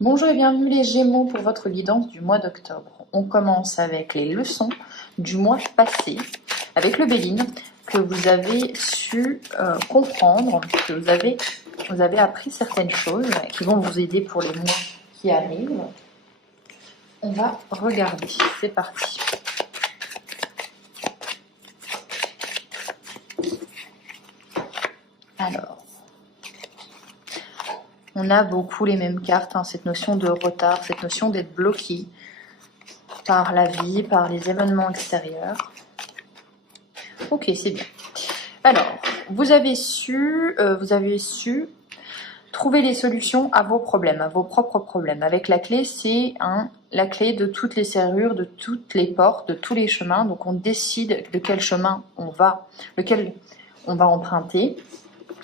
Bonjour et bienvenue les Gémeaux pour votre guidance du mois d'octobre. On commence avec les leçons du mois passé, avec le Béline, que vous avez su comprendre, que vous avez appris certaines choses qui vont vous aider pour les mois qui arrivent. On va regarder, c'est parti. Alors, on a beaucoup les mêmes cartes, cette notion de retard, cette notion d'être bloqué par la vie, par les événements extérieurs. Ok, c'est bien. Alors, vous avez su trouver les solutions à vos problèmes, à vos propres problèmes. Avec la clé, c'est la clé de toutes les serrures, de toutes les portes, de tous les chemins. Donc, on décide de quel chemin lequel on va emprunter.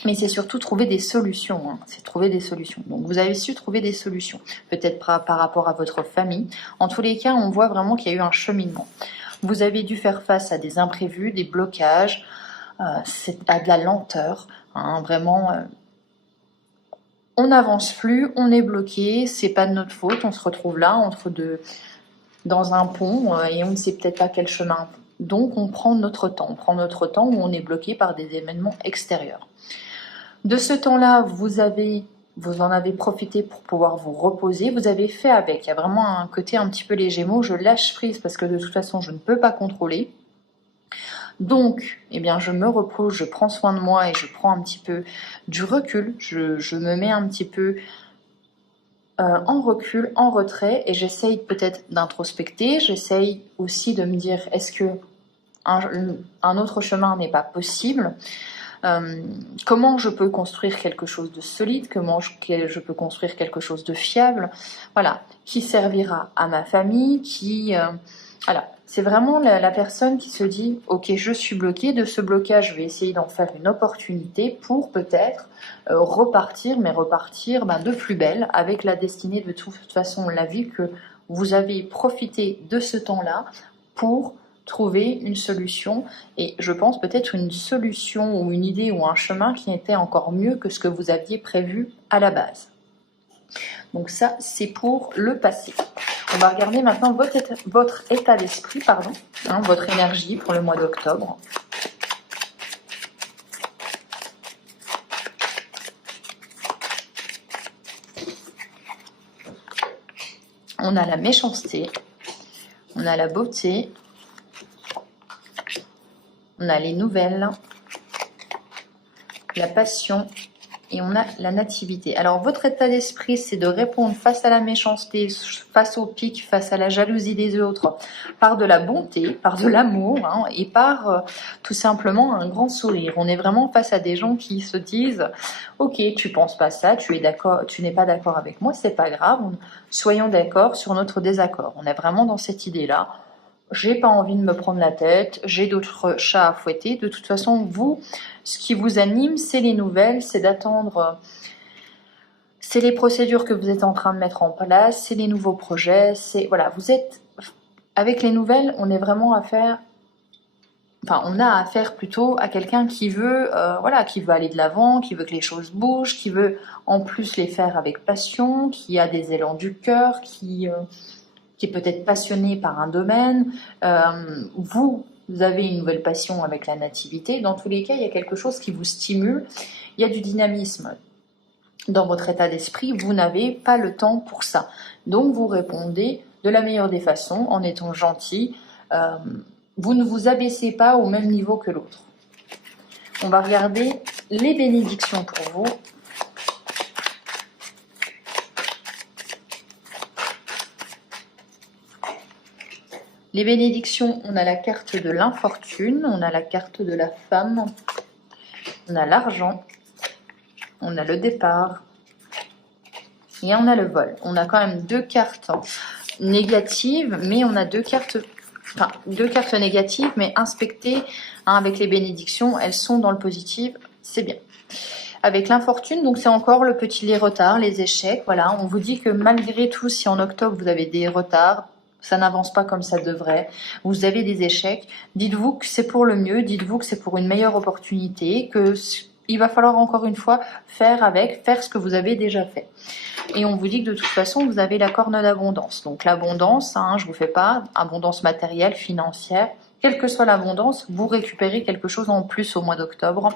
Mais c'est surtout trouver des solutions. C'est trouver des solutions. Donc, vous avez su trouver des solutions. Peut-être par rapport à votre famille. En tous les cas, on voit vraiment qu'il y a eu un cheminement. Vous avez dû faire face à des imprévus, des blocages, à de la lenteur. Vraiment, on n'avance plus, on est bloqué. C'est pas de notre faute. On se retrouve là, dans un pont et on ne sait peut-être pas quel chemin. Donc, on prend notre temps. On prend notre temps où on est bloqué par des événements extérieurs. De ce temps-là, vous en avez profité pour pouvoir vous reposer. Vous avez fait avec. Il y a vraiment un côté un petit peu les Gémeaux. Je lâche prise parce que de toute façon, je ne peux pas contrôler. Donc, eh bien, je me repose, je prends soin de moi et je prends un petit peu du recul. Je me mets un petit peu en recul, en retrait, et j'essaye peut-être d'introspecter. J'essaye aussi de me dire, est-ce que un autre chemin n'est pas possible ? Comment je peux construire quelque chose de solide, comment je peux construire quelque chose de fiable, voilà, qui servira à ma famille, voilà, c'est vraiment la personne qui se dit, ok, je suis bloquée, de ce blocage, je vais essayer d'en faire une opportunité pour peut-être repartir de plus belle, avec la destinée. De toute façon, on l'a vu que vous avez profité de ce temps-là pour trouver une solution, et je pense peut-être une solution ou une idée ou un chemin qui était encore mieux que ce que vous aviez prévu à la base. Donc ça, c'est pour le passé. On va regarder maintenant votre état d'esprit, votre énergie pour le mois d'octobre. On a la méchanceté, on a la beauté, on a les nouvelles, la passion et on a la nativité. Alors, votre état d'esprit, c'est de répondre face à la méchanceté, face au pic, face à la jalousie des autres, par de la bonté, par de l'amour et par tout simplement un grand sourire. On est vraiment face à des gens qui se disent « Ok, tu penses pas ça, tu n'es pas d'accord avec moi, c'est pas grave, soyons d'accord sur notre désaccord. » On est vraiment dans cette idée-là. J'ai pas envie de me prendre la tête, j'ai d'autres chats à fouetter. De toute façon, vous, ce qui vous anime, c'est les nouvelles, c'est d'attendre, c'est les procédures que vous êtes en train de mettre en place, c'est les nouveaux projets, voilà, vous êtes, avec les nouvelles, on a affaire plutôt à quelqu'un qui veut, qui veut aller de l'avant, qui veut que les choses bougent, qui veut en plus les faire avec passion, qui a des élans du cœur, qui est peut-être passionné par un domaine. Vous avez une nouvelle passion avec la nativité. Dans tous les cas, il y a quelque chose qui vous stimule. Il y a du dynamisme dans votre état d'esprit. Vous n'avez pas le temps pour ça. Donc, vous répondez de la meilleure des façons, en étant gentil. Vous ne vous abaissez pas au même niveau que l'autre. On va regarder les bénédictions pour vous. Les bénédictions, on a la carte de l'infortune, on a la carte de la femme, on a l'argent, on a le départ et on a le vol. On a quand même deux cartes négatives, mais on a deux cartes négatives, mais inspectées avec les bénédictions, elles sont dans le positif, c'est bien. Avec l'infortune, donc c'est encore les retards, les échecs, voilà. On vous dit que malgré tout, si en octobre vous avez des retards, ça n'avance pas comme ça devrait, vous avez des échecs, dites-vous que c'est pour le mieux, dites-vous que c'est pour une meilleure opportunité, que il va falloir encore une fois faire ce que vous avez déjà fait. Et on vous dit que de toute façon, vous avez la corne d'abondance. Donc l'abondance, hein, je ne vous fais pas, abondance matérielle, financière, quelle que soit l'abondance, vous récupérez quelque chose en plus au mois d'octobre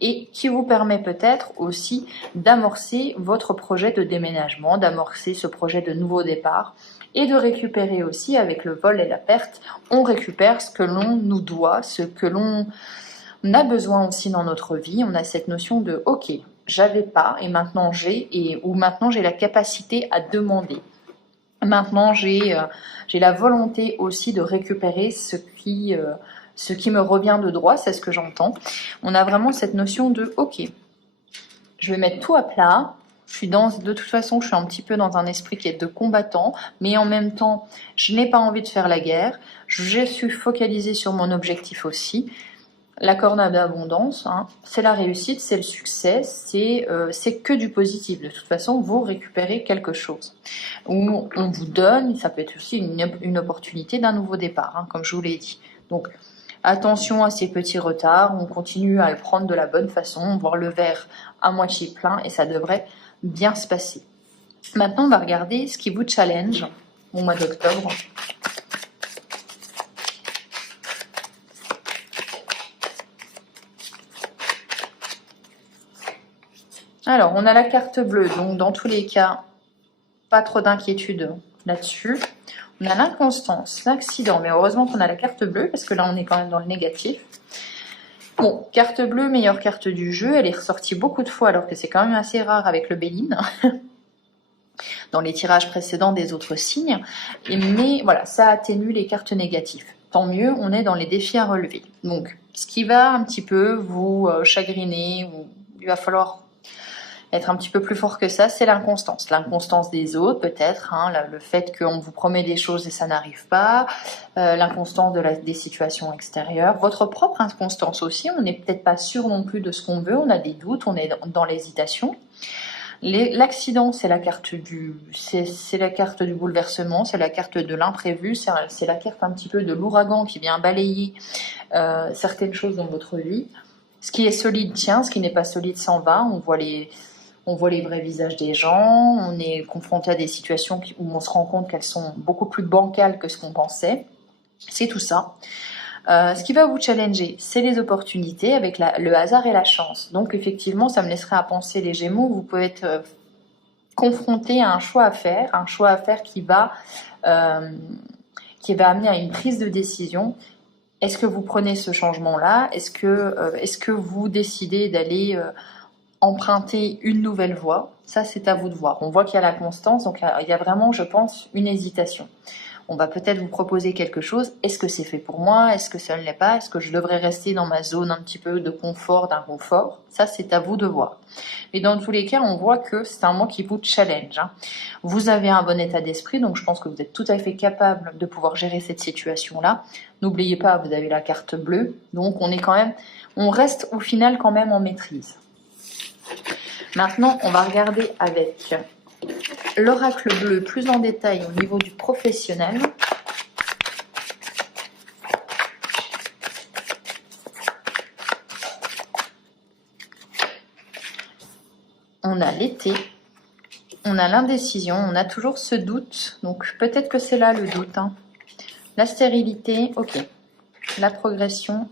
et qui vous permet peut-être aussi d'amorcer votre projet de déménagement, d'amorcer ce projet de nouveau départ et de récupérer aussi avec le vol et la perte, on récupère ce que l'on nous doit, ce que l'on a besoin aussi dans notre vie. On a cette notion de ok, j'avais pas et maintenant j'ai, ou maintenant j'ai la capacité à demander. Maintenant j'ai la volonté aussi de récupérer ce qui me revient de droit, c'est ce que j'entends. On a vraiment cette notion de ok, je vais mettre tout à plat. De toute façon, je suis un petit peu dans un esprit qui est de combattant, mais en même temps, je n'ai pas envie de faire la guerre. Je suis focalisée sur mon objectif aussi. La corne d'abondance, hein, c'est la réussite, c'est le succès, c'est que du positif. De toute façon, vous récupérez quelque chose. Ou on vous donne, ça peut être aussi une opportunité d'un nouveau départ, hein, comme je vous l'ai dit. Donc, attention à ces petits retards, on continue à le prendre de la bonne façon, voir le verre à moitié plein et ça devrait bien se passer. Maintenant, on va regarder ce qui vous challenge au mois d'octobre. Alors, on a la carte bleue, donc dans tous les cas, pas trop d'inquiétude là-dessus. On a l'inconstance, l'accident, mais heureusement qu'on a la carte bleue, parce que là, on est quand même dans le négatif. Bon, carte bleue, meilleure carte du jeu, elle est ressortie beaucoup de fois, alors que c'est quand même assez rare avec le Béline, dans les tirages précédents des autres signes. Mais voilà, ça atténue les cartes négatives. Tant mieux, on est dans les défis à relever. Donc, ce qui va un petit peu vous chagriner, ou il va falloir être un petit peu plus fort que ça, c'est l'inconstance. L'inconstance des autres, peut-être, hein, le fait qu'on vous promet des choses et ça n'arrive pas, l'inconstance des situations extérieures, votre propre inconstance aussi, on n'est peut-être pas sûr non plus de ce qu'on veut, on a des doutes, on est dans l'hésitation. L'accident, c'est la carte du bouleversement, c'est la carte de l'imprévu, c'est la carte un petit peu de l'ouragan qui vient balayer certaines choses dans votre vie. Ce qui est solide tient, ce qui n'est pas solide s'en va. On voit les vrais visages des gens, on est confronté à des situations où on se rend compte qu'elles sont beaucoup plus bancales que ce qu'on pensait. C'est tout ça. Ce qui va vous challenger, c'est les opportunités avec le hasard et la chance. Donc effectivement, ça me laisserait à penser les Gémeaux, vous pouvez être confronté à un choix à faire qui va amener à une prise de décision. Est-ce que vous prenez ce changement-là? Est-ce que vous décidez d'aller emprunter une nouvelle voie? Ça, c'est à vous de voir. On voit qu'il y a la constance, donc il y a vraiment, je pense, une hésitation. On va peut-être vous proposer quelque chose. Est-ce que c'est fait pour moi? Est-ce que ça ne l'est pas? Est-ce que je devrais rester dans ma zone un petit peu de confort, d'inconfort? Ça, c'est à vous de voir. Mais dans tous les cas, on voit que c'est un mois qui vous challenge, hein. Vous avez un bon état d'esprit, donc je pense que vous êtes tout à fait capable de pouvoir gérer cette situation-là. N'oubliez pas, vous avez la carte bleue, donc on reste au final quand même en maîtrise. Maintenant, on va regarder avec l'oracle bleu plus en détail au niveau du professionnel. On a l'été, on a l'indécision, on a toujours ce doute, donc peut-être que c'est là le doute, hein. La stérilité, ok, la progression,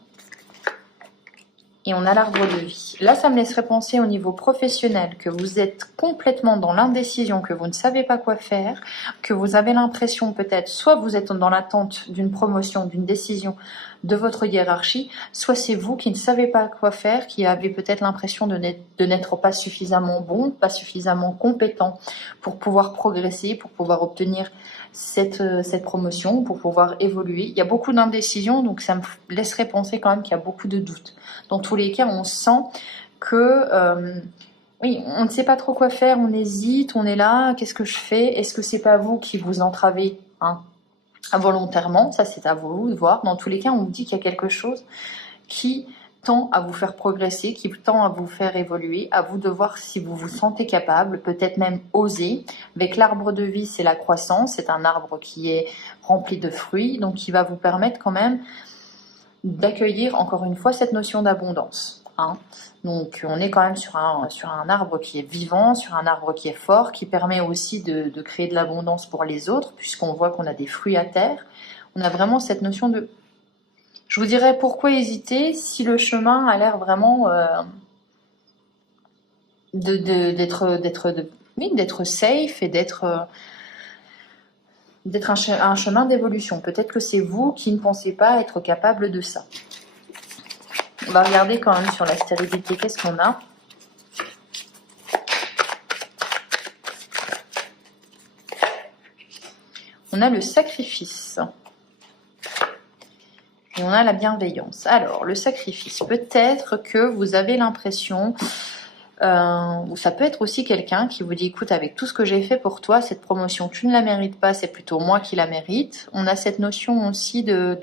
et on a l'arbre de vie. Là, ça me laisserait penser au niveau professionnel que vous êtes complètement dans l'indécision, que vous ne savez pas quoi faire, que vous avez l'impression peut-être, soit vous êtes dans l'attente d'une promotion, d'une décision de votre hiérarchie, soit c'est vous qui ne savez pas quoi faire, qui avez peut-être l'impression de n'être pas suffisamment bon, pas suffisamment compétent pour pouvoir progresser, pour pouvoir obtenir cette promotion, pour pouvoir évoluer. Il y a beaucoup d'indécision, donc ça me laisserait penser quand même qu'il y a beaucoup de doutes. Dans tous les cas, on sent que oui, on ne sait pas trop quoi faire, on hésite, on est là, qu'est-ce que je fais? Est-ce que c'est pas vous qui vous entravez, hein, involontairement? Ça, c'est à vous de voir. Dans tous les cas, on vous dit qu'il y a quelque chose qui tend à vous faire progresser, qui tend à vous faire évoluer. À vous de voir si vous vous sentez capable, peut-être même oser. Avec l'arbre de vie, c'est la croissance, c'est un arbre qui est rempli de fruits, donc qui va vous permettre quand même d'accueillir encore une fois cette notion d'abondance. hein. Donc on est quand même sur un arbre qui est vivant, sur un arbre qui est fort, qui permet aussi de créer de l'abondance pour les autres, puisqu'on voit qu'on a des fruits à terre. On a vraiment cette notion de... Je vous dirais, pourquoi hésiter si le chemin a l'air vraiment d'être safe et d'être un chemin d'évolution. Peut-être que c'est vous qui ne pensez pas être capable de ça. On va regarder quand même sur la stérilité, qu'est-ce qu'on a. On a le sacrifice. Et on a la bienveillance. Alors, le sacrifice, peut-être que vous avez l'impression, ou ça peut être aussi quelqu'un qui vous dit, écoute, avec tout ce que j'ai fait pour toi, cette promotion, tu ne la mérites pas, c'est plutôt moi qui la mérite. On a cette notion aussi de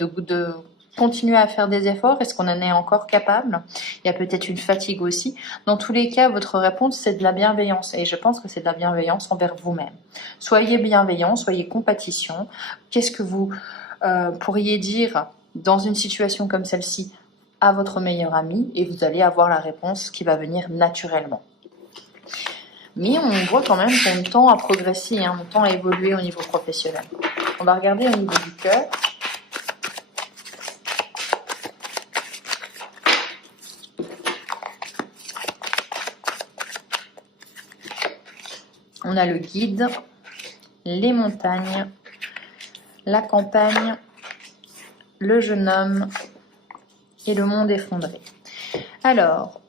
continuer à faire des efforts. Est-ce qu'on en est encore capable? Il y a peut-être une fatigue aussi. Dans tous les cas, votre réponse, c'est de la bienveillance. Et je pense que c'est de la bienveillance envers vous-même. Soyez bienveillant, soyez compatissant. Qu'est-ce que vous pourriez dire dans une situation comme celle-ci à votre meilleur ami? Et vous allez avoir la réponse qui va venir naturellement. Mais on voit quand même qu'on tend à progresser, on tend à évoluer au niveau professionnel. On va regarder au niveau du cœur. On a le guide, les montagnes, la campagne, le jeune homme et le monde effondré. Alors,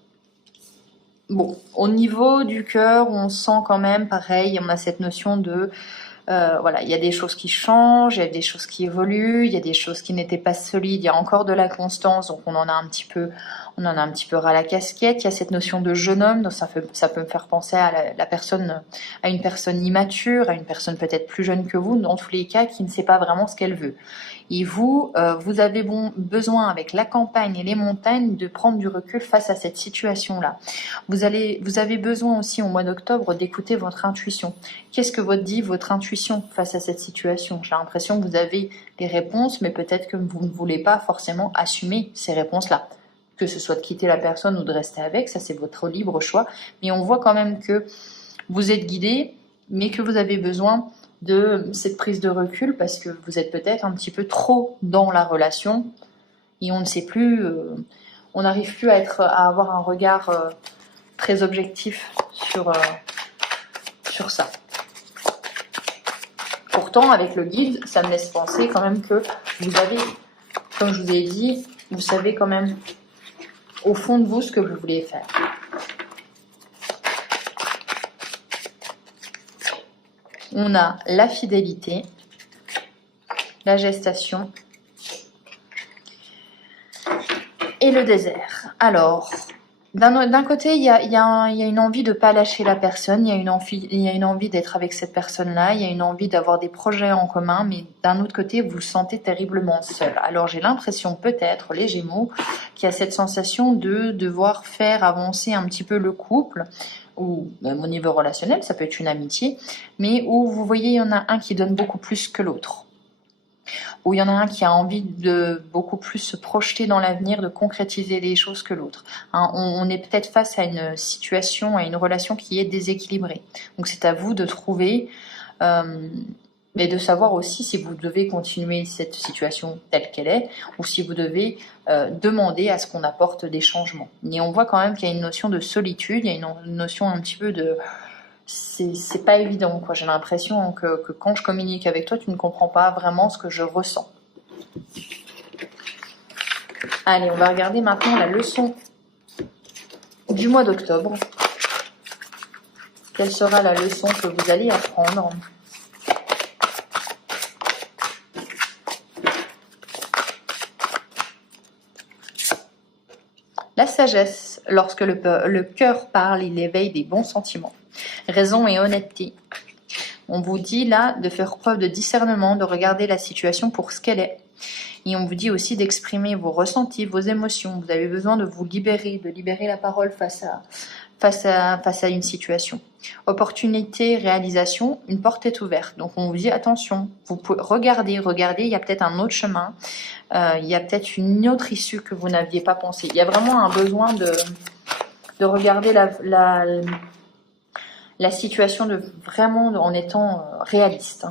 bon, au niveau du cœur, on sent quand même pareil, on a cette notion de... voilà, il y a des choses qui changent, il y a des choses qui évoluent, il y a des choses qui n'étaient pas solides, il y a encore de la constance, donc on en a un petit peu ras la casquette. Il y a cette notion de jeune homme, donc ça peut me faire penser à à une personne immature, à une personne peut-être plus jeune que vous, dans tous les cas, qui ne sait pas vraiment ce qu'elle veut. Et vous avez besoin, avec la campagne et les montagnes, de prendre du recul face à cette situation-là. Vous avez besoin aussi, au mois d'octobre, d'écouter votre intuition. Qu'est-ce que dit votre intuition face à cette situation? J'ai l'impression que vous avez des réponses, mais peut-être que vous ne voulez pas forcément assumer ces réponses-là. Que ce soit de quitter la personne ou de rester avec, ça c'est votre libre choix. Mais on voit quand même que vous êtes guidé, mais que vous avez besoin de cette prise de recul parce que vous êtes peut-être un petit peu trop dans la relation et on ne sait plus, on n'arrive plus à avoir un regard très objectif sur ça. Pourtant, avec le guide, ça me laisse penser quand même que vous avez, comme je vous ai dit, vous savez quand même au fond de vous ce que vous voulez faire. On a la fidélité, la gestation et le désert. Alors, d'un côté, il y a une envie de ne pas lâcher la personne, il y a une envie d'être avec cette personne-là, il y a une envie d'avoir des projets en commun, mais d'un autre côté, vous le sentez terriblement seul. Alors j'ai l'impression peut-être, les Gémeaux, qu'il y a cette sensation de devoir faire avancer un petit peu le couple, ou même au niveau relationnel, ça peut être une amitié, mais où vous voyez, il y en a un qui donne beaucoup plus que l'autre. Où il y en a un qui a envie de beaucoup plus se projeter dans l'avenir, de concrétiser les choses que l'autre. On est peut-être face à une situation, à une relation qui est déséquilibrée. Donc c'est à vous de trouver et de savoir aussi si vous devez continuer cette situation telle qu'elle est ou si vous devez demander à ce qu'on apporte des changements. Et on voit quand même qu'il y a une notion de solitude, il y a une notion un petit peu de... C'est pas évident, quoi. J'ai l'impression que quand je communique avec toi, tu ne comprends pas vraiment ce que je ressens. Allez, on va regarder maintenant la leçon du mois d'octobre. Quelle sera la leçon que vous allez apprendre? La sagesse, lorsque le cœur parle, il éveille des bons sentiments. Raison et honnêteté. On vous dit là de faire preuve de discernement, de regarder la situation pour ce qu'elle est. Et on vous dit aussi d'exprimer vos ressentis, vos émotions. Vous avez besoin de vous libérer, de libérer la parole face face à une situation. Opportunité, réalisation, une porte est ouverte. Donc on vous dit attention, vous pouvez regarder, il y a peut-être un autre chemin, il y a peut-être une autre issue que vous n'aviez pas pensé. Il y a vraiment un besoin de regarder la situation vraiment en étant réaliste.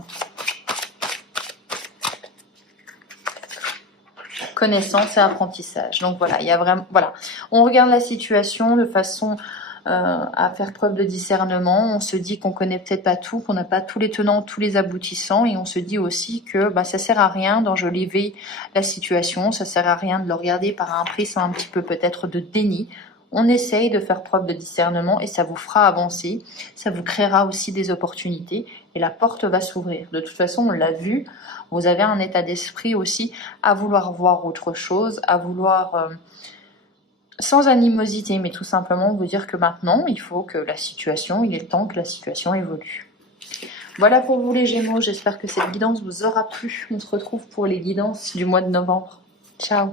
Connaissance et apprentissage. Donc voilà, il y a vraiment, voilà, on regarde la situation de façon à faire preuve de discernement. On se dit qu'on connaît peut-être pas tout, qu'on n'a pas tous les tenants, tous les aboutissants, et on se dit aussi que ça sert à rien d'enjoliver la situation, ça sert à rien de le regarder par un prisme un petit peu peut-être de déni. On essaye de faire preuve de discernement et ça vous fera avancer, ça vous créera aussi des opportunités et la porte va s'ouvrir. De toute façon, on l'a vu, vous avez un état d'esprit aussi à vouloir voir autre chose, à vouloir, sans animosité, mais tout simplement vous dire que maintenant, il faut que il est temps que la situation évolue. Voilà pour vous les Gémeaux, j'espère que cette guidance vous aura plu. On se retrouve pour les guidances du mois de novembre. Ciao!